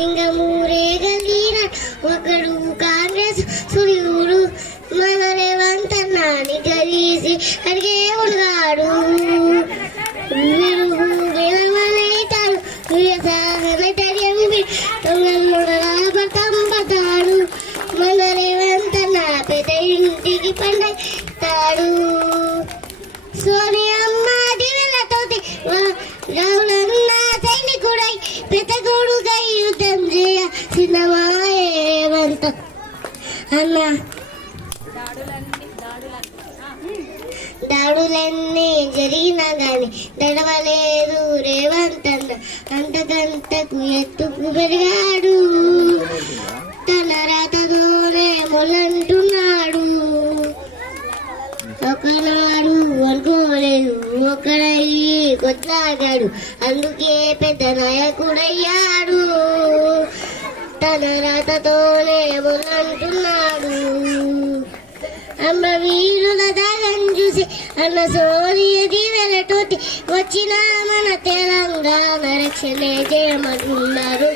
సింగమూరే గల్లీన ఒకడు కాంగ్రెస్ సూర్యుడు మన రేవంత్ అన్నాని గలీసి అడిగే ఉన్నాడు విలువలైతాడు పడతాడు మన రేవంత్ అన్న పెద్ద ఇంటికి పండుతాడు సోనియమ్మ దివెలతోటి రావులన్న సైనికుడై పెద్ద కొడుకై యుద్ధం చేయ సినిమా రేవంత్ అన్న దాడులన్నీ జరిగినా గాని దడవలేదు రేవంత్ అన్న అంతకంతకు ఎత్తుకు పెరిగాడు తన రాతతోనే మొలంటున్నాడు ఒకనాడు అనుకోలేదు ఒకడయ్యి కొట్లాగాడు అందుకే పెద్ద నాయకుడయ్యాడు తన రాతతోనే మొలంటున్నాడు అమ్మ వీరుల దాగం చూసి అన్న సోనియ దీవెలతోటి వచ్చిన మన తెలంగాణ రక్షణ చేయమన్నారు.